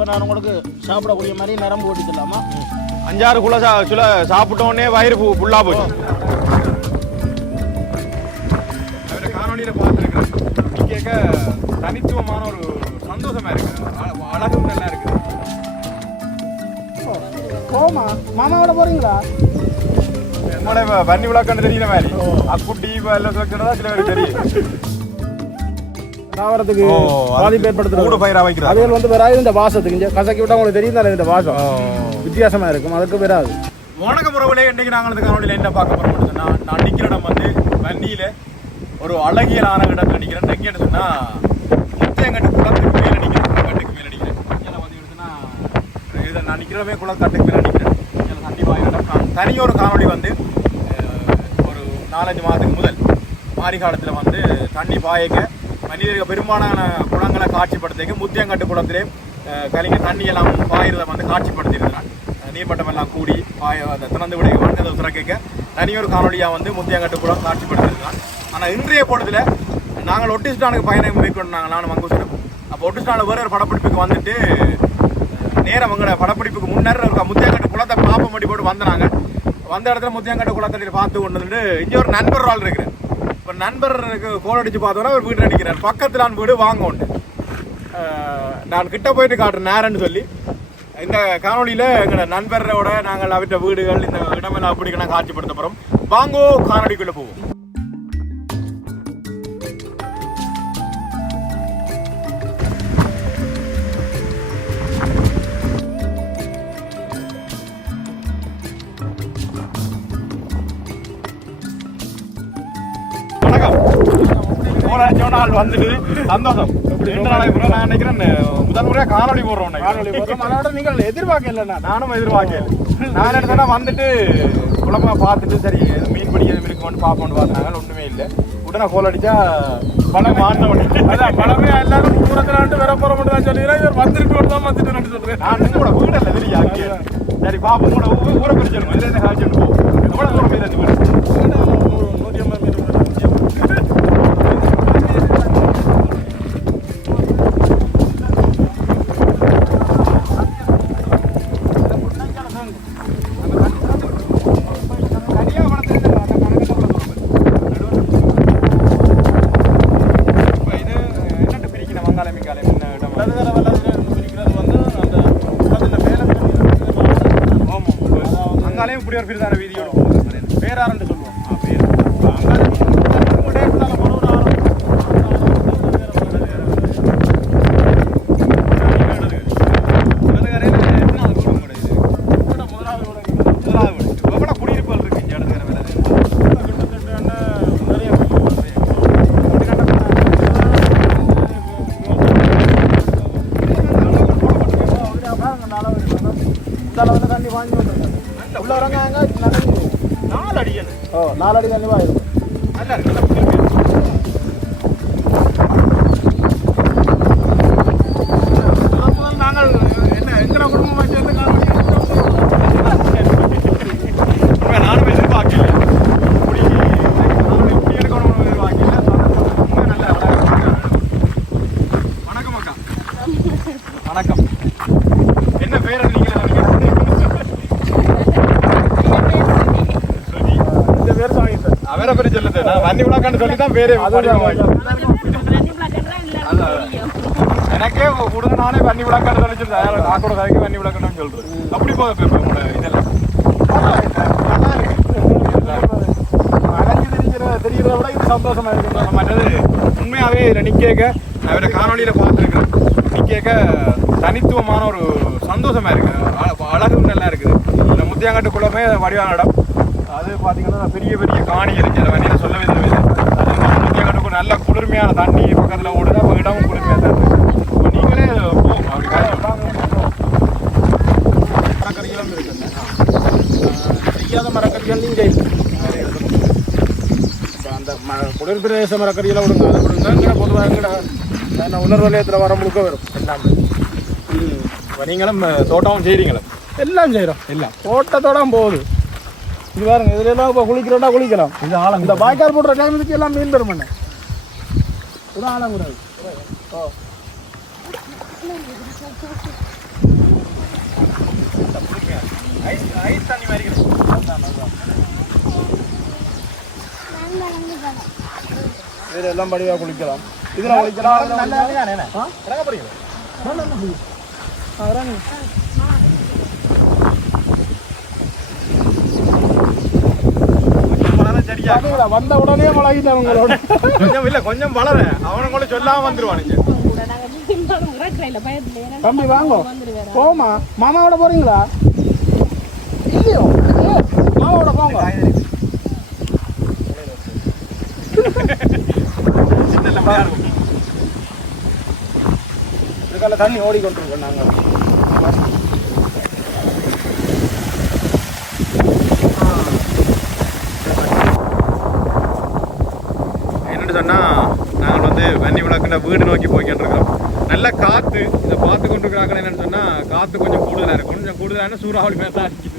இப்போ நான் உங்களுக்கு சாப்பிடக்கூடிய மாதிரி நரம்பு ஓட்டிக்கலாமா அஞ்சாறு குள்ள சா சுல சாப்பிட்டோன்னே வயிறு ஃபு- ஃபுல்லா போச்சு. அவரை காணொலியில பார்த்துருக்கேன் கேட்க தனித்துவமான ஒரு சந்தோஷமா இருக்கு. அழகும் நல்லா இருக்கு. போமா மாமாவோட போறீங்களா? நம்மளோட வ- வன்னி விளக்கன்னு தெரியுற மாதிரி. அக்குட்டி எல்லாம் சொல்லிக்கிறதா சில பேருக்கு தெரியும். தாவரத்துக்கு பாதிப்பு கூட ஏற்படுத்துறது பயிரா வைக்கிறார் அவைகள் வந்து வராது இந்த வாசத்துக்கு. இங்க கசக்கி விட்டா உங்களுக்கு தெரியும் தானே இந்த வாசம்? வித்தியாசமா இருக்கும் அதுக்கு வராது. வணக்கம் உறவுகளே இன்னைக்கு நாங்கள் இந்த காணொலியில் என்ன பார்க்க போறோம் நான் நான் நிற்கிற இடம் வந்து வன்னியில ஒரு அழகியலான இடத்துல நிற்கிறேன் எங்கேன்னு சொன்னா முத்தையங்கட்டு குளத்துக்கு மேல நிற்கிறேன் குளக்கட்டுக்கு மேல நிற்கிறேன் இங்கே வந்து எடுத்துன்னா இதை நான் நிற்கிறவே குளக்கட்டுக்கு மேல நிற்கிறேன் பாய இடம். கா- தனி ஒரு காணொளி வந்து ஒரு நாலஞ்சு மாதத்துக்கு முதல் மாரி காலத்தில் வந்து தண்ணி பாயக்க மனிதர்கள் பெரும்பாலான குளங்களை காட்சிப்படுத்திக்கு முத்தியங்கட்டு குளத்திலே அஹ், கலிங்க தண்ணி எல்லாம் வந்து காட்சிப்படுத்தியிருக்கிறான் நீர்மட்டம் எல்லாம் கூடி பாய திறந்து விட வண்டதை திறக்க தனியொரு காணொலியாக வந்து முத்தியங்கட்டு குளம் காட்சிப்படுத்தியிருக்கிறான் ஆனால் இன்றைய பொழுதுல நாங்கள் ஒட்டிஸ்டானுக்கு பயணம் மேற்கொண்டாங்க நானும் மங்குசனும். அப்போ ஒட்டிஸ்டானில் வேற ஒரு படப்பிடிப்புக்கு வந்துட்டு நேரம் எங்கட படப்பிடிப்புக்கு முன்னர் ஒரு முத்தியாங்கட்டு குளத்தை பாப்பம் பண்ணி போட்டு வந்தாங்க வந்த இடத்துல முத்தியாங்கட்டு குளத்தடி பார்த்து கொண்டு வந்துட்டு இங்கே ஒரு நண்பர் ஆள் இருக்கிறேன் நண்பருக்கு ஃபோன் அடிச்சு பார்த்தோன்னா ஒரு வீடு அடிக்கிறார் பக்கத்தில் நான் வீடு வாங்க உண்டு நான் கிட்ட போயிட்டு காட்டுறேன் நேரன்னு சொல்லி. இந்த காணொலியில் எங்களோட நண்பரோட நாங்கள் அவற்ற வீடுகள் இந்த இடமெல்லாம் அப்படி நான் காட்சிப்படுத்த போகிறோம் வாங்கோ காணொலிக்குள்ளே போவோம். வணக்கம். போராட்சி நாள் வந்துட்டு சந்தோஷம். ரெண்டு நாளைக்கு நான் நினைக்கிறேன் முதல் முறையா காணொளி போடுறோம் காணொலி போடுறோம். அதோட நீங்கள் எதிர்பார்க்கல நான் நானும் எதிர்பார்க்கல. நான் எடுத்தேன்னா வந்துட்டு குழம்பா பார்த்துட்டு சரி மீன் பிடிக்க எதுவும் இருக்குமான்னு பார்ப்போம்னு பார்த்தாங்க ஒண்ணுமே இல்லை. உடனே கோல் அடிச்சா பழம் மாறின அதான் பழமே எல்லாரும் தூரத்துல வந்து வர போற மட்டும் தான் சொல்லிடுறேன் இவர் வந்திருக்கு தான் வந்துட்டு சொல்றேன். நான் கூட வீடு இல்லை தெரியா அங்கே சரி பாப்போம் கூட ஊரை பிடிச்சிடணும் இதுல காய்ச்சல் போ. எவ்வளோ தூரம் மீது மிங்காலம் என்ன இடம் வலதுகர பிரிக்கிறது வந்து அந்த குளத்துல மேல ஆமாம் அங்காலையும் இப்படி ஓ நாலடி தண்ணி வாயிடும் நாங்கள் என்ன எத்தனை குடும்பமாக சேர்ந்து நானும் எதிர்பார்க்கல இப்படி நானும் இப்படி எடுக்கணும்னு எதிர்பார்க்கல ரொம்ப நல்ல அழகா இருக்கு. வணக்கம் அக்கா வணக்கம் என்ன பேர் நீங்க சொல்லி இந்த பேர் வாங்கிட்டேன் அவரை பேர் வன்னி விழாக்கான்னு சொல்லி தான் பேரே எனக்கே கொடுங்க நானே வன்னி விழாக்கான்னு சொல்லி சொல்றேன் நான் கூட கதைக்கு வன்னி விழாக்கான்னு சொல்றேன். அப்படி போக இதெல்லாம். தெரிகிறத விட இது சந்தோஷமா இருக்கு. மற்றது உண்மையாவே இதில் நிற்க அவரை காணொலியில் பார்த்துருக்கேன் நிற்க தனித்துவமான ஒரு சந்தோஷமா இருக்கு. அழ- அழகும் நல்லா இருக்குது. இந்த முத்தியாங்கட்டு குளமே வடிவான இடம். அது பார்த்தீங்கன்னா பெரிய பெரிய காணி இருக்கு அதை வண்டியில் அது முத்தியாங்கட்டுக்கு நல்ல குளிர்மையான தண்ணி பக்கத்தில் ஓடுது அப்போ இடமும் குளிர்மையாக தான் இருக்கு. இப்போ நீங்களே அப்படி மரக்கறிகளும் இருக்குங்க செய்யாத மரக்கறிகள் இப்போ அந்த ம குளிர் பிரதேச மரக்கறியெல்லாம் விடுங்க அதை விடுங்க பொதுவாக என்ன உணர் வலயத்தில் வர முழுக்க வரும். எல்லாமே. நீங்களும் தோட்டமும் செய்கிறீங்களா எல்லாம் செய்கிறோம் எல்லாம். தோட்டத்தோட போகுது. இது பாருங்க இதுல எல்லாம் இப்போ குளிக்கிறோம்னா குளிக்கலாம். இது ஆழம் இந்த வாய்க்கால் போடுற டைம் இதுக்கு எல்லாம் மீன் பெறும் பண்ண இது ஆழம் கூடாது. ஓ. இதுல எல்லாம் படிவா குளிக்கலாம். இதுல குளிக்கலாம். குளிக்கலாம். ஆ? இறங்க. போறீங்க ஆ, இறங்கு. மழை சரியா வந்த உடனே பழகிட்டேன் உங்களோட. கொஞ்சம் இல்ல கொஞ்சம் வளர அவனும் கூட சொல்லாம வந்துருவானுங்க தம்பி வாங்க. போமா மாமாவோட போறீங்களா? இல்லையோ. மாமாவோட போங்க. இதுக்கால தண்ணி ஓடிக்கொண்டிருக்கோம் நாங்க என்னன்னு சொன்னா நாங்கள் வந்து விளக்குன்ற வீடு நோக்கி போய்கிட்டு இருக்கிறோம் நல்ல காத்து. இதை பார்த்து கொண்டு இருக்கிறாங்க என்னன்னு சொன்னா காத்து கொஞ்சம் கூடுதலா இருக்கும். கொஞ்சம் கூடுதலான சூறாவளி மேல தான் அடிக்குது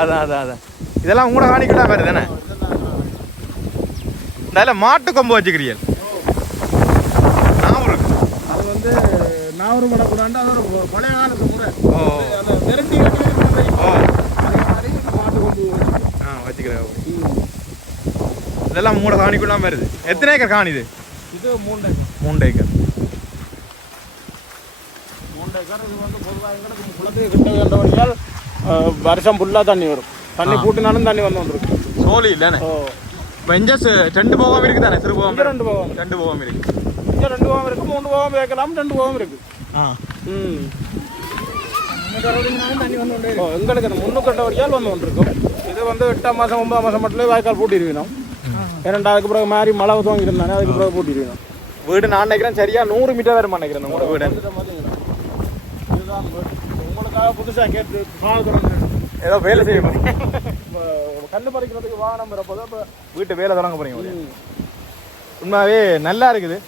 அதான் அதான் அதான். இதெல்லாம் உங்களோட காணிக்கலாம் மாதிரி தானே? அதில் மாட்டு கொம்பு வச்சுக்கிறீர்கள். இருக்கு அது வந்து நாவரு மடக்கூடாண்டு அது ஒரு பழைய காலத்து முறை. ஓ. ஓ அதே மாதிரி மாட்டு கொண்டு ஆ வச்சுக்கிறேன் இதெல்லாம் மூட காணிக்குள்ளாம வருது. எத்தனை ஏக்கர் காணி இது? இது மூணு ஏக்கர். மூன்று ஏக்கர். மூணு ஏக்கர் இது வந்து பொதுவாக எங்களுக்கு குளத்துக்கு கிட்ட வேண்டவழியால் வருஷம் ஃபுல்லாக தண்ணி வரும். தண்ணி கூட்டினாலும் தண்ணி வந்து வந்துருக்கு சோலி இல்லைண்ணே. இஞ்சஸ் ரெண்டு போகாம இருக்கு தானே சிறு போகாம ரெண்டு போகம் ரெண்டு போகாம இருக்கு. இங்கே ரெண்டு போகம் இருக்கு மூணு போகம் வைக்கலாம் ரெண்டு போகம் இருக்கு. ஆ. ம். எங்களுக்கு முன்னுக்கட்ட வழியால் வந்து கொண்டிருக்கும் இது வந்து எட்டாம் மாதம் ஒன்பதாம் மாதம் மட்டும் வாய்க்கால் பூட்டிருக்கணும். இரண்டாவதுக்கு பிறகு மாறி மழை துவங்கி இருந்தானே அதுக்கு பிறகு பூட்டிருக்கணும். வீடு நான் நினைக்கிறேன் சரியா நூறு மீட்டர் வரும் நினைக்கிறேன் உங்களோட வீடு. உங்களுக்காக புதுசாக கேட்டு ஏதோ வேலை செய்ய போறீங்க. கண்ணு பறிக்கிறதுக்கு வாகனம் வரப்போது அப்போ வீட்டு வேலை தொடங்க போறீங்க. உண்மையாவே நல்லா இருக்குது.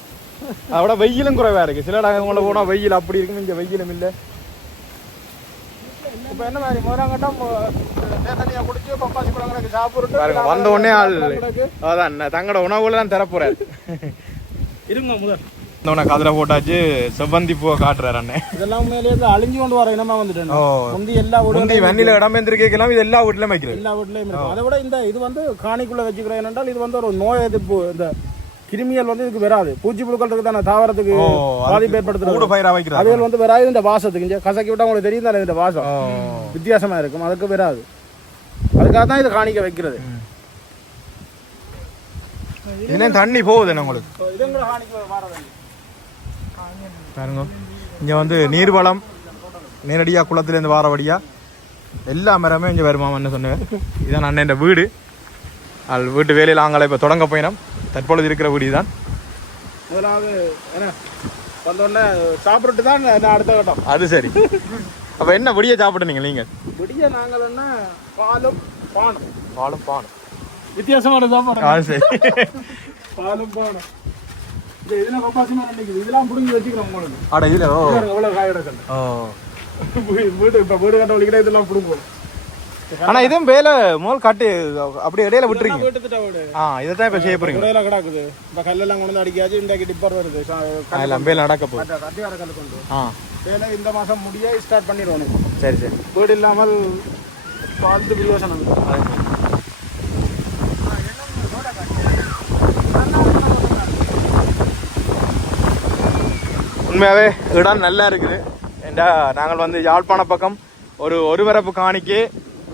அதோட வெயிலும் குறைவா இருக்கு. சில இடங்கள்ல போனா வெயில் அப்படி இருக்கு இங்க வெயிலும் இல்ல. இப்போ என்ன மாதிரி? முதலாம் கட்டம் தண்ணியை குடிச்சு பப்பாசி பழங்களுக்கு சாப்பிட்டு பாருங்க வந்த உடனே ஆள் அதான் தங்களோட உணவுல தான் தரப்போறாரு. இருங்க முதல். இந்த உனக்கு அதுல போட்டாச்சு செவ்வந்தி பூவை காட்டுறாரு அண்ணன் இதெல்லாம் இது அழிஞ்சு கொண்டு வர இனமா வந்துட்டேன். முந்தி எல்லா வீடுகளும் வண்டியில இடம்பெந்திருக்கலாம் இது எல்லா வீட்லயும் வைக்கிறது எல்லா வீட்லயும் அதை விட இந்த இது வந்து காணிக்குள்ள வச்சுக்கிறேன் என்றால் இது வந்து ஒரு நோய் எதிர்ப்பு இந்த கிருமியல் வந்து இதுக்கு வராது. பூச்சி புழுக்கள் இருக்கு தானே தாவரத்துக்கு பாதிப்பு ஏற்படுத்துறது. அதுகள் வந்து வராது இந்த வாசத்துக்கு. இங்க கசக்கி விட்டா உங்களுக்கு தெரியும் தானே இந்த வாசம். வித்தியாசமா இருக்கும். அதுக்கு வராது. அதுக்காக தான் இதை காணிக்க வைக்கிறது. இதுலயும் தண்ணி போகுது என்ன உங்களுக்கு? பாருங்க. இங்க வந்து நீர்வளம் நேரடியா குளத்துல இருந்து வார வழியா எல்லா மரமே இங்க வருமாமன்னு சொன்னேன் இதான் அண்ணன் வீடு. அது வீட்டு வேலையில் ஆங்கலை இப்போ தொடங்க போயினோம். தற்பொழுது இருக்கிற வீடு தான் முதலாவது என்ன? வந்தோடனே சாப்பிட்டுட்டு தான் நான் அடுத்த கட்டம். அது சரி. அப்ப என்ன விடிய சாப்பிடுனீங்க நீங்க? விடிய நாங்கள் என்ன? பாலும் பானம். பாலும் பாலும் வித்தியாசமான சாப்பாடு. அது சரி. பாலும் பானம். இந்த இதுல பப்பாசி மரம் நிக்குது இதெல்லாம் புடுங்கி வச்சுக்கிறோம் உங்களுக்கு. அட இதுல எவ்வளவு காய வீ- வீடு இப்ப வீடு கட்ட வலிக்கிட்ட இதெல்லாம் புடுங்குவோம். ஆனா இதுவும் வேலை முதல் கட்டு அப்படியே இடையில விட்டுறீங்க வீட்டுத்திட்ட வீடு. ஆ இதை தான் இப்போ செய்ய போறீங்க. இடையில கிடக்குது. இந்த கல்லெல்லாம் கொண்டு அடிக்காச்சு இன்றைக்கு டிப்பர் வருது. எல்லாம் வேலை நடக்க போகுது. கட்ட- கட்டியார கல் கொண்டு ஆ. வேலை இந்த மாசம் முடிய ஸ்டார்ட் பண்ணிடுவோம் சரி சரி. வீடு இல்லாமல் வாழ்த்து பிரயோசனம். உண்மையாகவே இடம் நல்லா இருக்குது. ஏண்டா நாங்கள் வந்து யாழ்ப்பாண பக்கம் ஒரு ஒரு வரப்பு காணிக்கு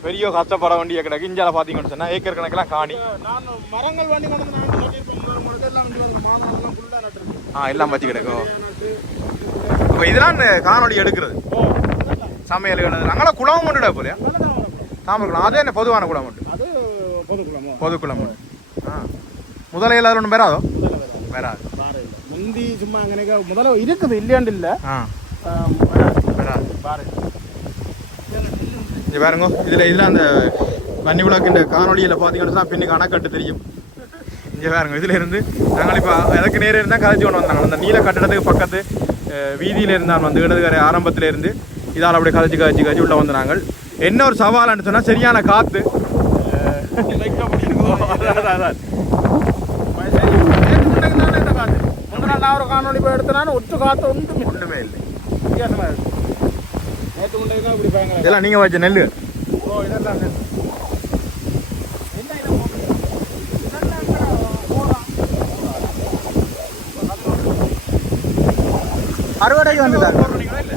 பெரிய கஷ்டப்பட வேண்டிய கிடக்கு. இஞ்சால பார்த்தீங்கன்னு சொன்னால் ஏக்கர் கணக்கெல்லாம் காணி. நான் மரங்கள் வண்டி ஆ எல்லாம் வச்சு கிடக்கும். இப்போ இதெல்லாம் காணொளி எடுக்கிறது. சமையல் அங்கே குளம் மட்டும் போலையா. தாமரை குளம். அதே என்ன பொதுவான குளம் பொதுக்குளமோ? பொது குளம் ஆ. முதல்ல எல்லாரும் ஒன்றும் பெறாதோ. பெறாது. முந்தி சும்மா அங்கனே முதல்ல இருக்குது இல்லையாண்டு இல்லை. பெறாது. இங்க பாருங்க இதுல இதுல அந்த வன்னி விளக்கு இந்த காணொலியில பாத்தீங்கன்னா பின்னுக்கு அணைக்கட்டு தெரியும். இங்க பாருங்க இதுல இருந்து நாங்கள் இப்ப எனக்கு நேரம் இருந்தா கதைச்சு கொண்டு வந்தாங்க. அந்த நீல கட்டடத்துக்கு பக்கத்து வீதியில இருந்தான் வந்து இடதுகரை ஆரம்பத்துல இருந்து இதால் அப்படியே கதைச்சு கதைச்சு கதைச்சு உள்ள வந்து நாங்கள். என்ன ஒரு சவால்னு சொன்னா சரியான அப்படி இருக்குதோ? நாள் நான் ஒரு காணொளி போய் எடுத்தனால ஒட்டு காத்து. ஒன்றும். ஒண்ணுமே இல்லை. வித்தியாசமா இருக்கு. நேற்று முண்டைக்கு இப்படி பயங்கர இதெல்லாம் நீங்க வச்ச நெல்லு. ஓ இதெல்லாம் நெல். அறுவடைக்கு வந்துட்டாங்க போடுறீங்களா இல்ல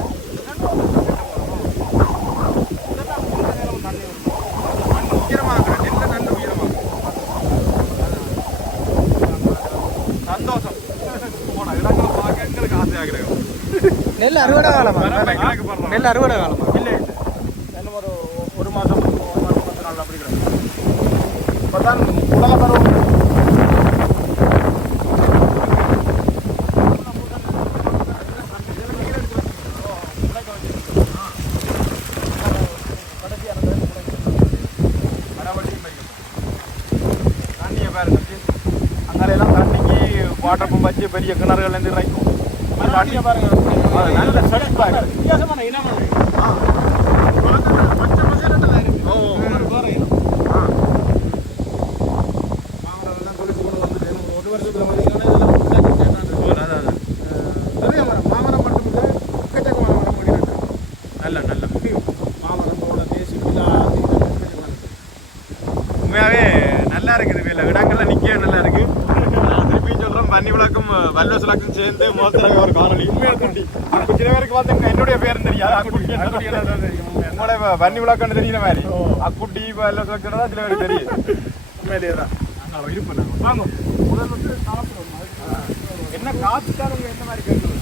மண் உயரமாக்குறேன் நெல்லை நல்ல உயரமாக்குறேன் சந்தோஷம் போனா இடங்களை பார்க்க எங்களுக்கு ஆசையாகிறேன் நெல் அறுவடை காலமா? கணக்கு நெல் அறுவடை காலமா? இல்லை இல்லை. இன்னும் ஒரு ஒரு மாதம் ஒரு மாதம் பத்து நாள் அப்படி கிடக்கு இப்போ தான் உலக பருவம் தண்ணியை பாருங்க அங்கெல்லாம் தண்ணிக்கு வாட்டர் பம்ப் வச்சு பெரிய கிணறுகள்லேருந்து இறைக்கும். பாருங்க. நல்ல. வித்தியாசமான இனம் அது. ஓ வேற இனம். மாமரம்லாம் கொழுத்து கொண்டு வந்துட்டு ஒரு வருஷத்துல பார்த்தீங்கன்னா இதெல்லாம் புதுசா கேட்டாங்க. அதான், அதான். அதே மரம் மாமரம் மட்டும் இல்லை எக்கச்சக்கமான மரம் கொடி இருக்கு. நல்ல நல்ல மாமரம் போல தேசி பிள்ளை அது இது எக்கச்சக்கமான இருக்கு. உண்மையாவே நல்லா இருக்குது வேலை இடங்கள்ல நிக்க நல்லா இருக்கு நான் திருப்பி சொல்றேன் பன்னி விளக்கும் வல்லோசலாக்கும் சேர்ந்து மோசராக ஒரு காணொலி உண்மையா குட்டி. அப்ப சில பேருக்கு பார்த்துங்க என்னுடைய பேர் தெரியாது. எல்லாம். உங்களோட இப்ப பன்னி விளக்கம்னு தெரியுற மாதிரி. அக்குட்டி வல்லோசலாக்குன்னு தான் சில பேருக்கு தெரியும். உண்மையிலேயே தான். நாங்கள் வாங்க. முதல்ல வந்து சாப்பிடுவோம். என்ன காத்துட்டாருங்க என்ன மாதிரி கேட்குறது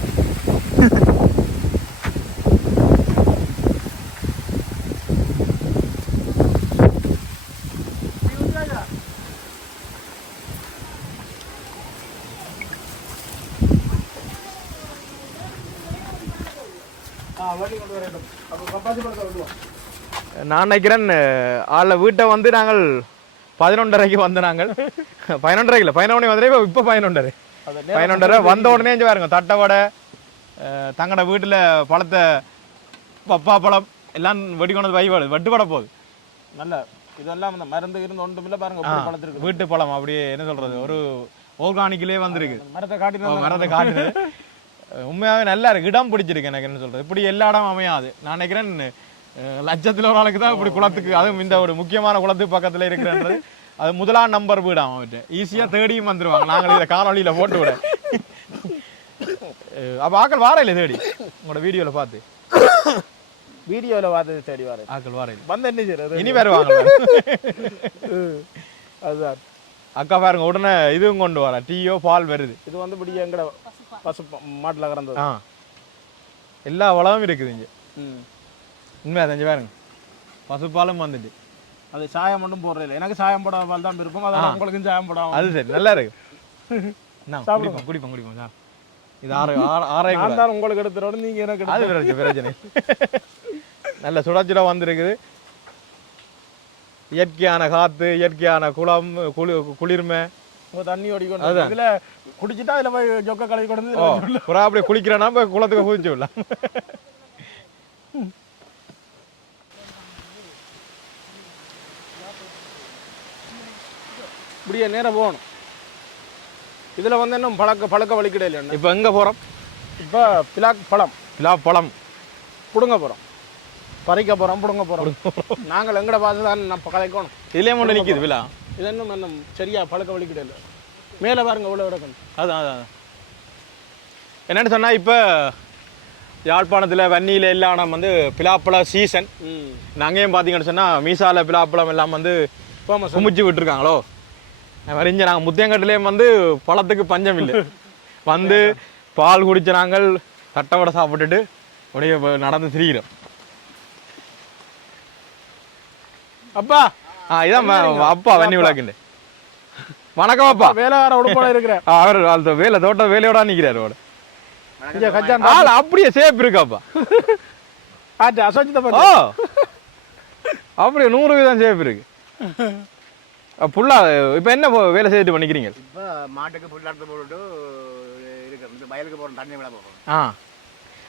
ஆ, வண்டி கொண்டு வரட்டும். அப்ப பப்பாசி பழத்தை விடுவோம். நான் நினைக்கிறேன் ஆள வீட்டை வந்து நாங்கள் பதினொன்றரைக்கு வந்த நாங்கள். பதினொன்றரை இல்லை பதினொன்று வந்து இப்போ பதினொன்றரை. அது நேரம் பதினொன்றரை வந்த உடனே இங்கே பாருங்க தட்டை வடை அஹ், தங்கட வீட்டில் பழத்தை பப்பா பழம் எல்லாம் வெடி கொண்டு வைவாடு வெட்டு பட போகுது. நல்ல இதெல்லாம் இந்த மருந்து இருந்து ஒன்றும் இல்லை பாருங்க பழத்திருக்கு வீட்டு பழம் அப்படியே என்ன சொல்றது ஒரு ஆர்கானிக்லேயே வந்திருக்கு. மரத்தை காட்டினா மரத்தை காட்டுது உண்மையாவே நல்லா இருக்கு. இடம் பிடிச்சிருக்கு எனக்கு என்ன சொல்றது? இப்படி எல்லா இடம் அமையாது. நான் நினைக்கிறேன் லட்சத்துல ஒரு ஆளுக்கு தான் இப்படி குளத்துக்கு அதுவும் இந்த ஒரு முக்கியமான குளத்துக்கு பக்கத்துல இருக்கிறன்றது. அது முதலாம் நம்பர் வீடாம் அவன்கிட்ட ஈஸியா தேடியும் வந்துருவாங்க. நாங்கள் இதை காணொலியில போட்டு விட அப்ப ஆக்கள் வார இல்லை தேடி? உங்களோட வீடியோல பார்த்து. வீடியோவில் பார்த்தது தேடி வரேன். ஆக்கள் வார இல்லை வந்து என்ன செய்யறது? இனி வருவாங்க அதுதான். அக்கா பாருங்க உடனே இதுவும் கொண்டு வர. டீயோ பால் வருது. இது வந்து இப்படி எங்கட பசு மாட்டில் கறந்தது. ஆ. எல்லா வளமும் இருக்குது இங்க. உண்மையா செஞ்சு பாருங்க. பசுப்பாலும் வந்துட்டு. அது சாயம் மட்டும் போடுறது எனக்கு சாயம் போடாத பால் தான் இருக்கும் அதான் உங்களுக்கும் சாயம் போடாம. அது சரி. நல்லா இருக்கு. குடிப்போம் குடிப்போம் குடிப்போம் சார் இது ஆறு ஆறு ஆறாயிரம் நான் தான் உங்களுக்கு எடுத்துறோட நீங்க எனக்கு அது பிரச்சனை பிரச்சனை. நல்ல சுடச்சுட வந்திருக்குது. இயற்கையான காத்து இயற்கையான குளம் குளி குளிர்மை. தண்ணி ஓடிக்கொண்டு இதுல குடிச்சிட்டா இதுல போய் ஜொக்க கலக்கி கொண்டு புறா அப்படியே குளிக்கிறேன்னா போய் குளத்துக்கு குதிச்சு விடலாம். இப்படியே நேரம் போகணும். இதுல வந்து இன்னும் பழக்க பழக்க வலிக்கிடே இல்லை இப்போ எங்க போறோம்? இப்போ பிளாக் பழம். பிலா பழம். புடுங்க போறோம். பறிக்க போறோம் புடுங்க போறோம். நாங்கள் எங்கட பார்த்து தான் நம்ம கலைக்கணும். இதுலயே மட்டும் நிக்குது விழா. இது இன்னும் இன்னும் சரியா பழக்க இல்லை. மேலே பாருங்க இவ்வளோ கிடக்கணும் அதான் அதான். என்னன்னு சொன்னா இப்போ யாழ்ப்பாணத்தில் வன்னியில் எல்லாம் வந்து பிலாப்பழ சீசன் ம். நாங்கேயும் பார்த்தீங்கன்னு சொன்னால் மீசால பிலாப்பழம் எல்லாம் வந்து குமிச்சு விட்டுருக்காங்களோ? வரிஞ்ச நாங்கள் முத்தியங்கட்டிலேயும் வந்து பழத்துக்கு பஞ்சம் இல்லை. வந்து பால் குடிச்ச நாங்கள் தட்டை சாப்பிட்டுட்டு அப்படியே வ- நடந்து திரிகிறோம் அப்பா! ஆ இதான் அப்பா வன்னி விளக்குண்டு. வணக்கம் அப்பா. வேலைக்கார உடுப்போட இருக்கிறேன் அவர் அந்த வேலை தோட்ட வேலையோட நிற்கிறார் அவட ஆள் அப்படியே சேஃப் இருக்காப்பா. ஆச்சு அசோச்சித்த ஓ அப்படியே நூறு வீதம் சேஃப் இருக்கு. புல்லா இப்போ என்ன வேலை செய்துட்டு பண்ணிக்கிறீங்க இப்போ மாட்டுக்கு புல்லறுத்து போட்டுட்டு இருக்கிறோம் இந்த வயலுக்கு போகிறோம் தண்ணி விட போகிறோம் ஆ.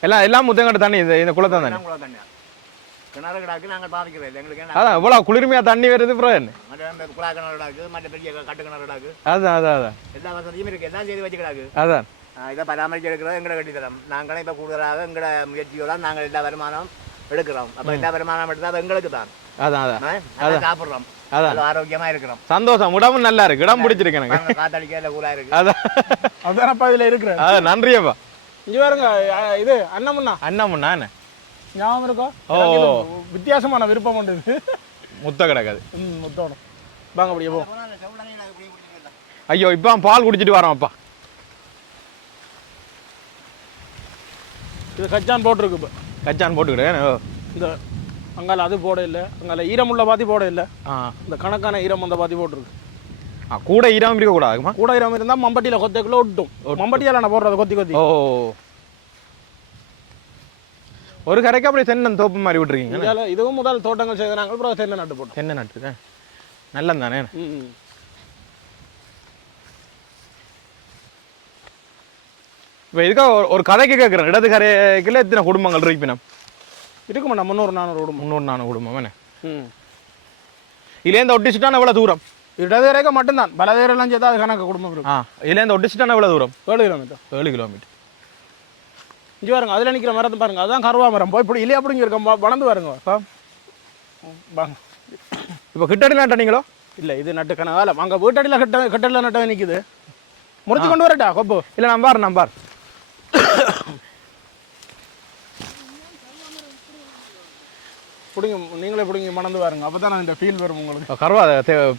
எல்லாம் எல்லாம் முத்தங்கட்ட தண்ணி இந்த இந்த குளத்தான் தண்ணி குளம் தண்ணி கிணறு கிடாக்கு நாங்கள் பாதிக்கிறது இல்லை எங்களுக்கு என்ன? அதான் இவ்வளோ குளிர்மையா தண்ணி வருது மற்ற குழா கிணறு கிடாக்கு மற்ற பெரிய கட்டு கிணறு கிடாக்கு அதான் அதான் அதான். எல்லா வசதியும் இருக்குது எல்லாம் செய்து வச்சு கிடாக்கு அதான் இதை பராமரிச்சு எடுக்கிறது எங்களை கட்டித்தரம். நாங்களே இப்போ கூடுதலாக எங்களோட முயற்சியோட நாங்கள் எல்லா வருமானம் எடுக்கிறோம். அப்ப எல்லா வருமானம் எடுத்தா அது எங்களுக்கு தான். அதான் அதான். சாப்பிடுறோம். ஆரோக்கியமா இருக்கிறோம். சந்தோஷம். உடம்பு நல்லா இருக்கு. இடம் பிடிச்சிருக்கு எனக்கு. வாங்க, காத்தடிக்க இல்ல கூலா இருக்கு. அதான். அதானப்பா இதுல இருக்கிற? அதான் நன்றியப்பா. இங்க பாருங்க இது அண்ணமுண்ணா? அண்ணாமுண்ணா ஞாபகம் இருக்கோ ஓ. வித்தியாசமான விருப்பம் உண்டு. முத்த கிடக்காது ம் முத்தோணும் வாங்க அப்படியே போ ஐயோ இப்போ பால் குடிச்சிட்டு வரோம் அப்பா இது கச்சான் போட்டிருக்கு இப்போ கச்சான் போட்டுக்கிட்டேன் ஓ. இந்த அங்கால அது போட இல்லை அங்கால ஈரமுள்ள பாத்தி போட இல்லை ஆ இந்த கணக்கான ஈரம் அந்த பாத்தி போட்டிருக்கு ஆ, கூட ஈரம் இருக்க கூடாதுமா கூட ஈரம் இருந்தால் மம்பட்டியில் கொத்தைக்குள்ள ஒட்டும் மம்பட்டியால் நான் போடுறது கொத்தி கொத்தி ஓ ஒரு கரைக்கு அப்படியே தென்னன் தோப்பு மாதிரி விட்டுருக்கீங்க இதுவும் முதல் தோட்டங்கள் செய்த நாங்கள் அப்புறம் தென்னை நட்டு போட்டோம். தென்னை நட்டு நல்லது தானே. இப்போ இதுக்காக ஒரு- கதைக்கு கேட்குறேன் இடது கரைக்குள்ள எத்தனை குடும்பங்கள் இருப்பினம் இருக்குமாண்ணா முந்நூறு நானூறு விடுமா முன்னூறு நானூறு குடும்பம் என்ன? ம். இதுலேருந்து ஒட்டிச்சுட்டான எவ்வளோ தூரம்? இடது ரேகை மட்டும்தான். பலதேரெல்லாம் சேர்த்தா அது கணக்கு குடும்பம் இருக்கு. ஆ இதுலேருந்து ஒட்டிச்சுட்டான எவ்வளோ தூரம்? ஏழு கிலோமீட்டர். ஏழு கிலோமீட்டர். இங்கே பாருங்க அதில் நிற்கிற மரத்தை பாருங்க. அதுதான் கருவா மரம். போய் இப்படி இல்லையா அப்படிங்க இருக்கோம். வ- வளர்ந்து பாருங்க வாங்க. இப்போ கிட்டடி நட்டீங்களோ இல்லை இது நட்டு கனகாலம் அங்கே வீட்டடியில் கட்ட கட்டடியில் நட்ட நிற்குது முறிச்சு கொண்டு வரட்டா? கொப்பு. இல்லை நம்பார் நம்பார் பிடிங்க நீங்களே பிடிங்க மணந்து பாருங்க. அப்போ தான் இந்த ஃபீல் வரும் உங்களுக்கு. கருவா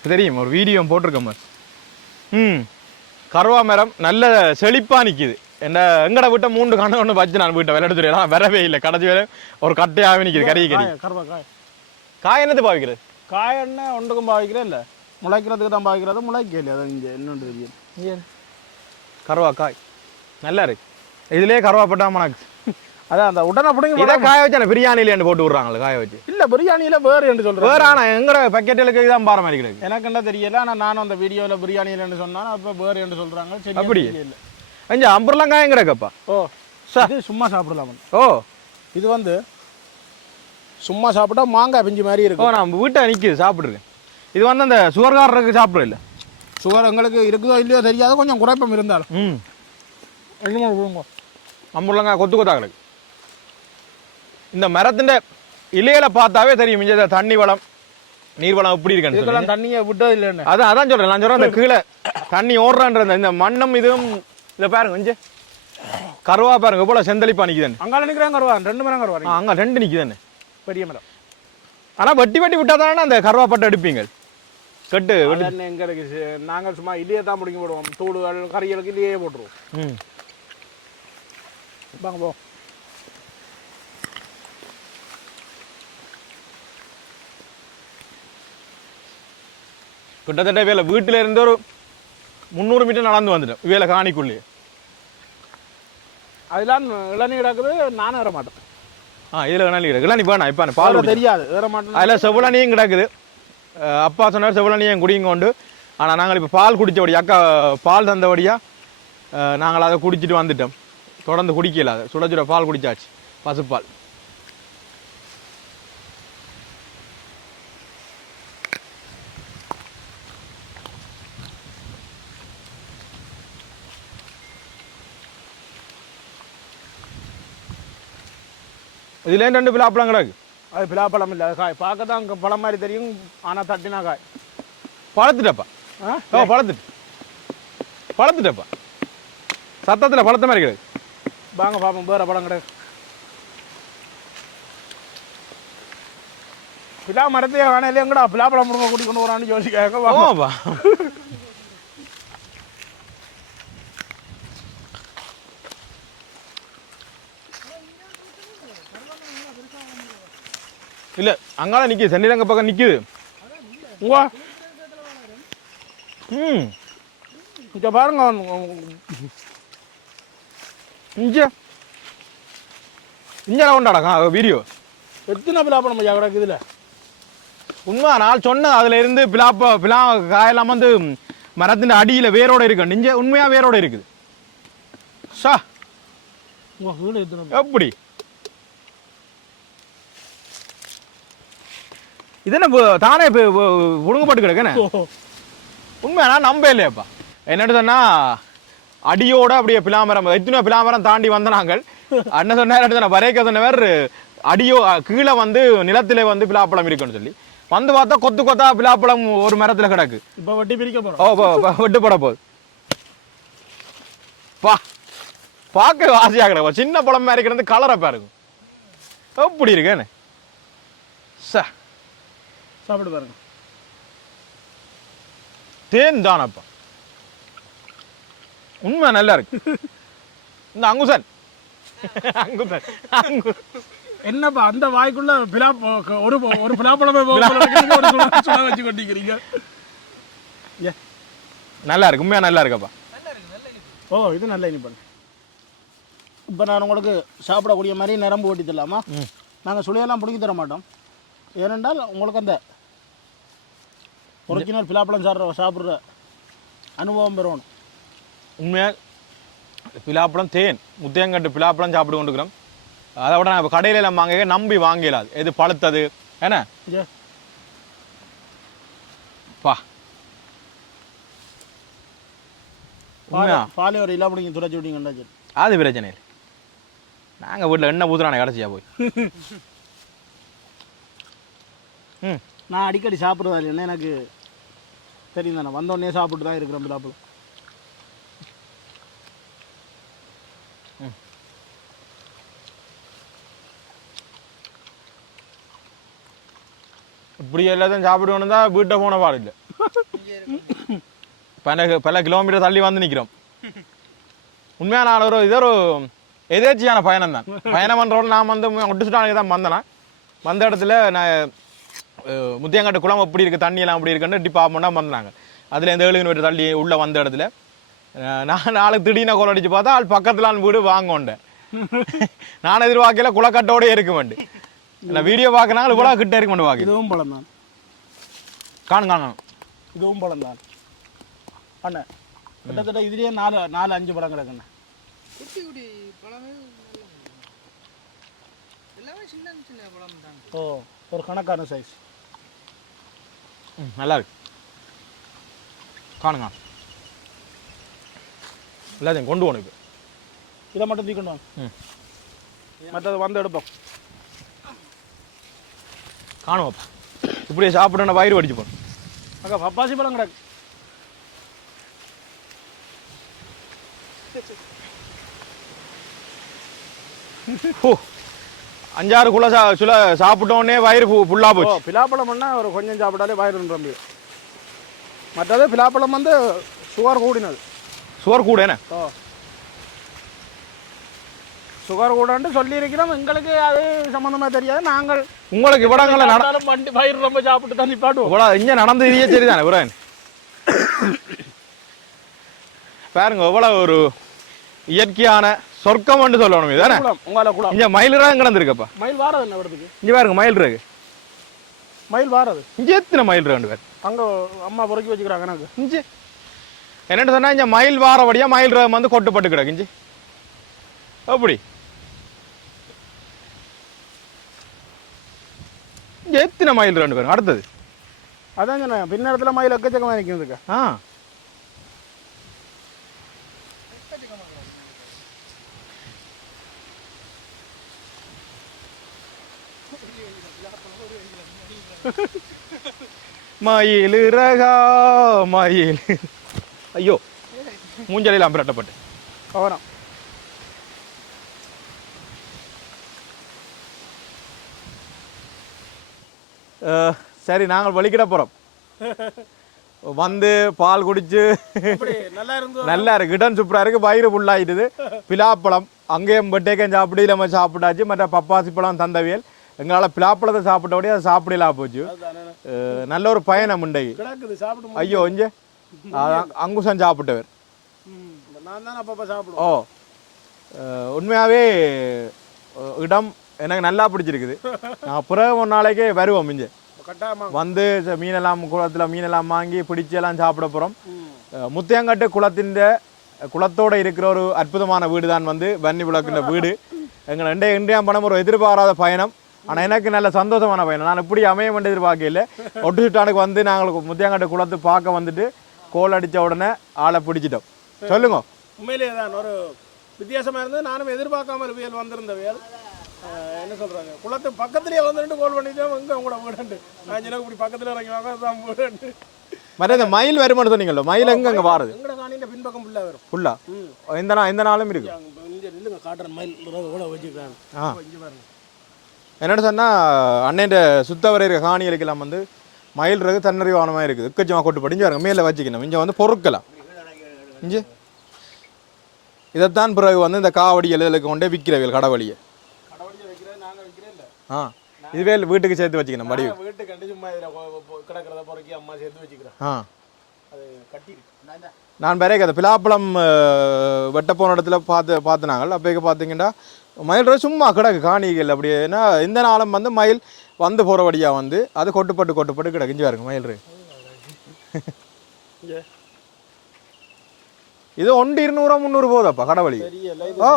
தெரியும். ஒரு வீடியோ போட்டிருக்கோம். ம். கருவா மரம் நல்ல செழிப்பா நிக்குது. என்ன எங்கட விட்ட மூன்று கண்ணு ஒன்று வச்சு நான் வீட்டை விளையாடுறேன் வரவே இல்லை. கடைசி வேலை ஒரு கட்டையாகவே நிக்குது கறி கறி. காய் கருவா காய். காய் என்னது பாவிக்கிறது காய் என்ன ஒன்றுக்கும் பாவிக்கிறே இல்லை. முளைக்கிறதுக்கு தான் பாவிக்கிறது. முளைக்க இல்லையா அது இங்கே என்னன்னு தெரியும். கருவா காய். நல்லா இருக்கு. இதுலயே கருவா பட்டா மணக்கு. அதான் அந்த உடனே பிடிங்க இதை காய வச்சு அந்த பிரியாணில போட்டு விடுறாங்களே காய வச்சு. இல்லை பிரியாணியில் வேறு என்று சொல்கிறேன் வேற ஆனா எங்கட பக்கெட்டுகளுக்கு தான் பாரம் மாதிரி கிடக்கு. எனக்கு என்ன தெரியல ஆனால் நானும் அந்த வீடியோவில் பிரியாணியில் சொன்னாலும் அப்போ வேறு என்று சொல்கிறாங்க சரி அப்படியே? இல்லை அஞ்சு அம்பர்லாம் காயம் கிடக்கப்பா. ஓ இது சும்மா சாப்பிடலாம். ஓ. இது வந்து சும்மா சாப்பிட்டா மாங்காய் பிஞ்சு மாதிரி ஓ இருக்கும். நான் வீட்டை நிக்குது சாப்பிட்ருக்கேன் இது வந்து அந்த சுகர்காரருக்கு சாப்பிட்றது இல்லை? சுகர் எங்களுக்கு இருக்குதோ இல்லையோ தெரியாது கொஞ்சம் குறைப்பம் இருந்தாலும். ம். ரெண்டு மூணு அம்புலங்காய் கொத்து கொத்தா கிடக்கு. இந்த மரத்தின் இலையில பார்த்தாவே தெரியும் இந்த தண்ணி வளம் நீர் வளம் எப்படி இருக்குன்னு. இதுக்கெல்லாம் தண்ணியை விட்டது இல்லைன்னு. அதான் அதான் சொல்றேன் நான் சொல்றேன் அந்த கீழே தண்ணி ஓடுறான்ற இந்த மண்ணும் இதுவும் இதை பாருங்க கொஞ்சம் கருவா பாருங்க போல செந்தளிப்பா நிக்குதுன்னு. அங்கால நிற்கிறேன் கருவான் ரெண்டு மரம் ஆ, கருவான் அங்க ரெண்டு நிக்குதுன்னு. பெரிய மரம். ஆனா வெட்டி வெட்டி விட்டா தானே அந்த கருவா பட்டை எடுப்பீங்க? கட்டு எங்க இருக்கு சி- நாங்க சும்மா இல்லையே தான் பிடிங்க போடுவோம். தூடுகள் கறிகளுக்கு இல்லையே போட்டுருவோம். ம். வாங்க போ. கிட்டத்தட்ட வேலை வீட்டுல இருந்து ஒரு முந்நூறு மீட்டர் நடந்து வந்துட்டேன் வேலை காணிக்குள்ளேயே. அதெல்லாம் இளநீர் கிடக்குது நானும் வர மாட்டேன். ஆ இதுல வேணாலும் கிடக்கு இல்லை நீ வேணாம் இப்போ பால். தெரியாது ஏற மாட்டேன் அதில் செவ்வளனியும் கிடக்குது. அப்பா சொன்னார் செவ்வளனியும் குடிங்க கொண்டு ஆனால் நாங்கள் இப்போ பால் குடித்தபடியா அக்கா பால் தந்தபடியா அஹ் நாங்கள் அதை குடிச்சிட்டு வந்துட்டோம். தொடர்ந்து குடிக்கல அதை சுட சுட பால் குடிச்சாச்சு பசுப்பால். இதுல ரெண்டு பிலாப்பழம் கிடக்கு அது பிலாப்பழம் இல்லை காய் பார்க்க தான் பழம் மாதிரி தெரியும் ஆனால் தட்டினா காய் பழத்துட்டப்பா ஆ பழத்துட்டு பழத்துட்டப்பா சத்தத்துல பழத்த மாதிரி கிடக்கு வாங்க பாப்போம் வேற பழம் கிடையாது பிலா மரத்தையே வேணாம் இல்லையா எங்கடா பிலாப்பழம் முருங்க கூட்டி கொண்டு வரான்னு யோசிக்காங்க வாங்க இல்ல அங்கால நிக்குது சென்னிலங்க பக்கம் நிக்குது. உங்க ம். இங்க பாருங்க இஞ்ச இஞ்ச கொண்டாடா வீடியோ எத்தனை பிலாப்பழம் ஐயா கிடக்கு இதுல உண்மை நான் சொன்னேன் அதுல இருந்து பிலாப்ப பிலா காயெல்லாம் வந்து மரத்தின் அடியில வேரோட இருக்கு நிஞ்ச உண்மையா வேரோட இருக்குது. எத்தனை எப்படி? இது என்ன பு- தானே இப்போ ஒழுங்குபட்டு கிடக்குன்னு? உண்மை நான் நம்ப இல்லையாப்பா. என்னட்டு சொன்னா அடியோட அப்படியே பிலாமரம் எத்தனையோ பிலாமரம் தாண்டி வந்த நாங்கள். அண்ணன் சொன்னார் சொன்ன வரைக்க சொன்னவர் அடியோ கீழே வந்து நிலத்திலே வந்து பிலாப்பழம் இருக்குன்னு சொல்லி. வந்து பார்த்தா கொத்து கொத்தா பிலாப்பழம் ஒரு மரத்துல கிடக்கு. இப்போ வட்டி பிரிக்க போகிறோம் ஓ வெட்டு போட போகுது. பா பார்க்க ஆசையாக கிடக்கும் சின்ன பழம் மாதிரி கிடந்து கலரை பாருங்க. எப்படி இருக்கேன்னு? ச. சாப்பிட்டு பாருங்க. தேன் தானப்பா உண்மை நல்லா இருக்கு. இந்த அங்குசன். அங்குசன். அங்கு. என்னப்பா அந்த வாய்க்குள்ள பிலா ஒரு ஒரு பிலாப்பழமே வச்சு கொட்டிக்கிறீங்க. ஏ. நல்லா இருக்கு உண்மையா நல்லா இருக்கப்பா. ஓ இது நல்ல இனிப்பாங்க இப்போ நான் உங்களுக்கு சாப்பிடக்கூடிய மாதிரி நரம்பு ஓட்டி தரலாமா? நாங்கள் சுளையெல்லாம் பிடிங்கி தர மாட்டோம். ஏனென்றால் உங்களுக்கு அந்த ஒரிஜினல் பிலாப்பழம் சாப்பிட்ற சாப்பிட்ற அனுபவம் பெறணும் உண்மையா? பிலாப்பழம் தேன். முத்தியங்கட்டு பிலாப்பழம் சாப்பிட்டு கொண்டுக்கிறோம் அதை விட நான் கடையில எல்லாம் வாங்க நம்பி வாங்கலாது. எது பழுத்தது? என்ன? ஏ. பா. பாலை ஒரு இலா பிடிங்கி துடைச்சி விட்டீங்கன்னா சரி அது பிரச்சனை இல்லை. நாங்கள் வீட்டில் எண்ணெய் ஊற்றுறானே கடைசியா போய். ம். நான் அடிக்கடி சாப்பிட்றதா இல்லைன்னா எனக்கு தெரியும் தானே வந்தோடனே சாப்பிட்டு தான் இருக்கிறோம் பிலாப்பழம் இப்படி எல்லாத்தையும் சாப்பிடுவோன்னு தான் வீட்டை போன பாடு இல்லை. பல பல கிலோமீட்டர் தள்ளி வந்து நிற்கிறோம் உண்மையான நான் ஒரு இது ஒரு எதேச்சியான பயணம் தான் பயணம் பண்ணுறோட நான் வந்து ஒட்டுச்சுட்டானுக்கு தான் வந்தேனா. வந்த இடத்துல நான் முத்தியங்காட்டு குளம் எப்படி இருக்குது தண்ணியெல்லாம் எப்படி இருக்குன்னு டிபார்ட்மெண்ட்டாக வந்தாங்க அதில் இந்த ஏழு கிலோமீட்டர் தள்ளி உள்ளே வந்த இடத்துல. நான் நாளைக்கு திடீர்னு கோல் அடிச்சு பார்த்தா ஆள் பக்கத்துல ஆள் வீடு வாங்கோண்டேன் நான் எதிர்பார்க்கல குளக்கட்டோடயே இருக்க மாட்டேன். நான் வீடியோ பார்க்கனால இவ்வளோ கிட்ட இருக்க மாட்டேன் பார்க்க இதுவும் பழம் தான் காணும் காணும். இதுவும் பழம் தான் அண்ணே கிட்டத்தட்ட இதுலேயே நாலு நாலு அஞ்சு பழம் கிடக்குண்ணே. ஓ ஒரு கணக்கான சைஸ் ம், நல்லா இருக்கு. காணுங்க. எல்லாத்தையும் கொண்டு போகணும் இப்போ இதை மட்டும் தூக்கிட்டு வாங்க. ம். மற்றது வந்து எடுப்போம். காணுவாப்பா இப்படியே சாப்பிட்டு வயிறு வடிச்சு போகணும் அக்கா பப்பாசி பழம் கிடக்கு. ஓ. அஞ்சாறு குள்ள சா சுல சாப்பிட்டோன்னே வயிறு ஃபுல்லாக போச்சு. பிலாப்பழம்னா ஒரு கொஞ்சம் சாப்பிட்டாலே வயிறு நிரம்பி மற்றது பிலாப்பழம் வந்து சுகர் கூடினது. சுவர் கூட என்ன ஓ. சுகர் கூடன்ட்டு சொல்லியிருக்கிறோம். எங்களுக்கு அது சம்மந்தமாக தெரியாது. நாங்கள் உங்களுக்கு இவ்வளோங்கள நட சாப்பிட்டாலும் வண்டி வயிறு ரொம்ப சாப்பிட்டு தான் நிப்பாட்டுவோம். இவ்வளோ இங்கே நடந்து இதே சரிதானே புரன் பாருங்க எவ்வளோ ஒரு இயற்கையான சொர்க்கம்னு சொல்லணும் இதானே குளம் உங்களை குளம். இங்கே மயிலிறாங்க கிடந்திருக்கப்பா. மயில் வாரது என்ன இடத்துக்கு இங்கே பாருங்க மயில் இருக்கு. மயில் வாரது. இங்கே எத்தனை மயில் ரெண்டு பேர்? அங்கே அம்மா பொறுக்கி வச்சுக்கிறாங்க எனக்கு. இஞ்சி என்னன்னு சொன்னா இங்க மயில் வாரபடியா மயில் ரகம் வந்து கொட்டுப்பட்டு கிடக்கு இஞ்சி அப்படி. எத்தனை மயில் ரெண்டு பேரும் அடுத்தது. அதான் சொன்னேன் மயில் எக்கச்சக்கமாக நிற்கிறதுக்கு ஆ. மயில் ரகா மயில். ஐயோ மூஞ்சலில் அம்பிரட்டப்பட்டு. கவனம். சரி நாங்கள் வலிக்கிட போறோம். வந்து பால் குடிச்சு. நல்லா இருக்கு. இடம் சூப்பரா இருக்கு. வயிறு புல்லாயிடுது பிலாப்பழம் அங்கேயும் வெட்டைக்கம் சாப்பிடு நம்ம சாப்பிட்டாச்சு. மற்ற பப்பாசி பழம் தந்தவியல் எங்களால் பிலாப்பழத்தை சாப்பிட்டபடியே அதை சாப்பிடலாம் போச்சு. நல்ல ஒரு பயணம் சாப்பிட்டு ஐயோ இஞ்ச அங்குசம் சாப்பிட்டவர். ஓ. அஹ், இடம் எனக்கு நல்லா பிடிச்சிருக்குது. நான் பிறகு ஒரு நாளைக்கே வருவோம் கட்டாயமாக வந்து மீனெல்லாம் குளத்தில் மீனெல்லாம் வாங்கி பிடிச்சு எல்லாம் சாப்பிட போகிறோம். முத்தியங்காட்டு குளத்தின் குளத்தோட இருக்கிற ஒரு அற்புதமான வீடு தான் வந்து வன்னி விளக்குன்ற வீடு. எங்கள் ரெண்டே இன்றையாம் பணம் ஒரு எதிர்பாராத பயணம். ஆனால் எனக்கு நல்ல சந்தோஷமான பயணம் நான் இப்படி அமைய வேண்டிய எதிர்பார்க்கல ஒட்டுசுட்டானுக்கு வந்து நாங்கள் முத்தியங்காட்டு குளத்து பார்க்க வந்துட்டு கோல் அடித்த உடனே ஆளை பிடிச்சிட்டோம். சொல்லுங்க. உண்மையிலேயே தான் ஒரு வித்தியாசமாக இருந்தது. நானும் எதிர்பார்க்காம வியல் வந்திருந்த வியல் என்ன சொல்றாங்க? குளத்து பக்கத்துலயே வந்துட்டு கோல் பண்ணிட்டு எங்க உங்களோட வீடு நான் இப்படி பக்கத்துல இறங்கி வாங்க மற்ற இந்த மயில் வருமானு சொன்னீங்கல்ல மயில் எங்க அங்க வாருது? எங்கட காணியின் பின்பக்கம் ஃபுல்லா வரும். ஃபுல்லா ம். எந்த நாள் எந்த நாளும் இருக்கு. இங்க இல்லைங்க காட்டுற மயில் கூட வச்சுக்கிறாங்க. ஆ. இங்க பாருங்க. என்னென்னு சொன்னா அண்ணன் சுத்த வரைகிற காணிகளுக்கெல்லாம் வந்து மயில் இருக்கு தன்னறிவானமாக இருக்குது. உக்கச்சமாக கொட்டு படிஞ்சு பாருங்க மேலே வச்சுக்கணும். இங்கே வந்து பொறுக்கலாம் இங்கே இதைத்தான் பிறகு வந்து இந்த காவடி எழுதலுக்கு கொண்டே விற்கிறவர்கள் கடவழியை ஆ. இதுவே வீட்டுக்கு சேர்த்து வச்சுக்கணும் மடிவு நாங்க வீட்டுக்கு கண்டு சும்மா இதுல கொ- கொ- கிடக்கிறத பொறுக்கி அம்மா சேர்த்து வச்சுக்கிறேன். ஆ. இருக்கு நான் பிறகு அந்த பிலாப்பழம் அஹ், வெட்ட போன இடத்துல பார்த்து பார்த்துனாங்க. அப்போ பார்த்தீங்கன்னா மயில் சும்மா கிடக்கு காணிகள் அப்படியே. ஏன்னா இந்த நாளும் வந்து மயில் வந்து போகிற வழியாக வந்து அது கொட்டுப்பட்டு கொட்டுப்பட்டு கிடக்கு. இங்கே பாருங்க மயில் ரே இது ஒன்று இருநூறுவா முந்நூறு போதாப்பா கடவுளி. ஓ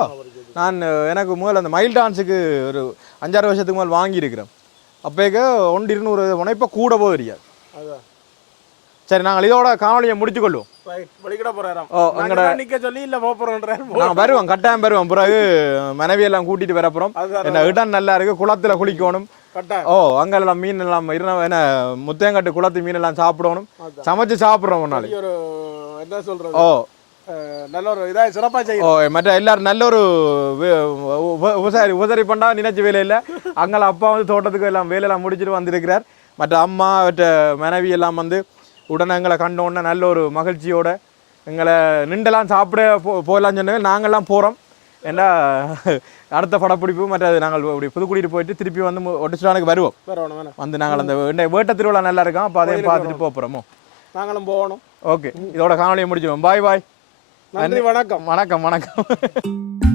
நான் எனக்கு முதல்ல அந்த மயில் டான்ஸுக்கு ஒரு அஞ்சாறு வருஷத்துக்கு மேல் வாங்கியிருக்கிறேன். அப்போக்க ஒன்று இருநூறு போனால் இப்போ கூட போக தெரியாது சரி நாங்கள் இதோட காணொலியை முடிச்சுக்கொள்வோம். வருவோம் கட்டாயம் வருவோம். பிறகு மனைவியெல்லாம் கூட்டிகிட்டு வரப்புறம் அதுதான் என்ன இடம் நல்லா இருக்கு குளத்துல குளிக்கணும். கட்டாயம். ஓ அங்கெல்லாம் மீன் எல்லாம் இருந்த என்ன முத்தையங்காட்டு குளத்து மீன் எல்லாம் சாப்பிடணும். சமைச்சு சாப்பிட்றோம் ஒரு நாளைக்கு என்ன சொல்றது? ஓ. நல்ல ஒரு இதா சிறப்பா ஓ செய்யும் மற்ற எல்லாரும் நல்ல ஒரு உபசாரி உபசரி பண்ணா நினைச்ச வேலை இல்லை. அங்கே அப்பா வந்து தோட்டத்துக்கு எல்லாம் வேலையெல்லாம் முடிச்சுட்டு வந்திருக்கிறார். மற்ற அம்மா மற்ற மனைவி எல்லாம் வந்து உடனே எங்களை கண்ட உடனே நல்ல ஒரு மகிழ்ச்சியோட எங்களை நிண்டெல்லாம் சாப்பிட போ போகலான்னு சொன்னது நாங்கள்லாம் போகிறோம் ஏன்னா அடுத்த படப்பிடிப்பு மற்ற நாங்கள் இப்படி புதுக்குடிட்டு போயிட்டு திருப்பி வந்து ஒட்டிச்சுடானுக்கு வருவோம். வந்து நாங்கள் அந்த வேட்ட திருவிழா நல்லா இருக்கும் அப்போ அதையும் பார்த்துட்டு போக போகிறோமோ நாங்களும் போகணும். ஓகே இதோட காணொலியை முடிச்சிடுவோம். பாய் பாய். நன்றி வணக்கம். வணக்கம் வணக்கம்.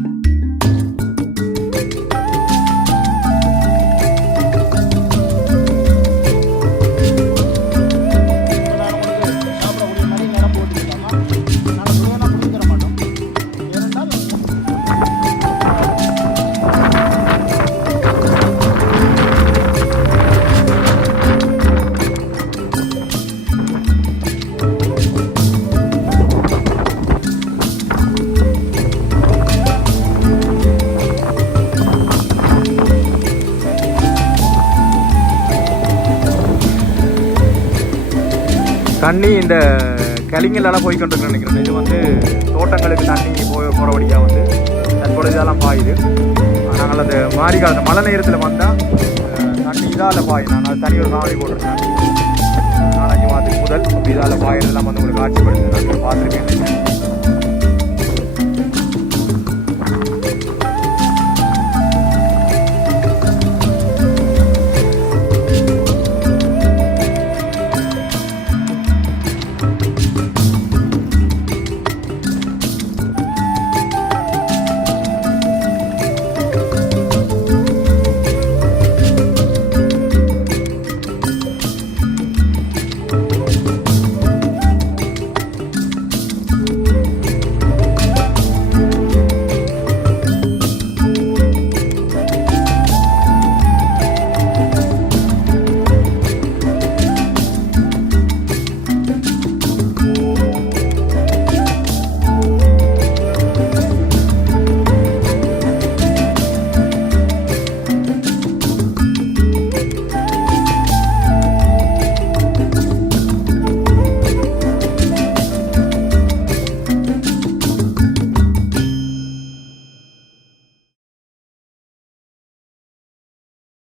தண்ணி இந்த கலிங்கலால போய் கொண்டிருக்கிறேன் நினைக்கிறேன். இது வந்து தோட்டங்களுக்கு தண்ணி போய் போகிற வழியாக வந்து தற்போது இதெல்லாம் பாயுது. நாங்கள் அந்த மாறி காலத்து மழை நேரத்தில் வந்தால் தண்ணி இதால் பாயும். நான் அது தனி ஒரு காவலி போட்டிருக்கேன் நாலஞ்சு மாதத்துக்கு முதல் இதால் பாயிறதெல்லாம் வந்து உங்களுக்கு காட்சிப்படுத்தி நான் பார்த்துருக்கேன்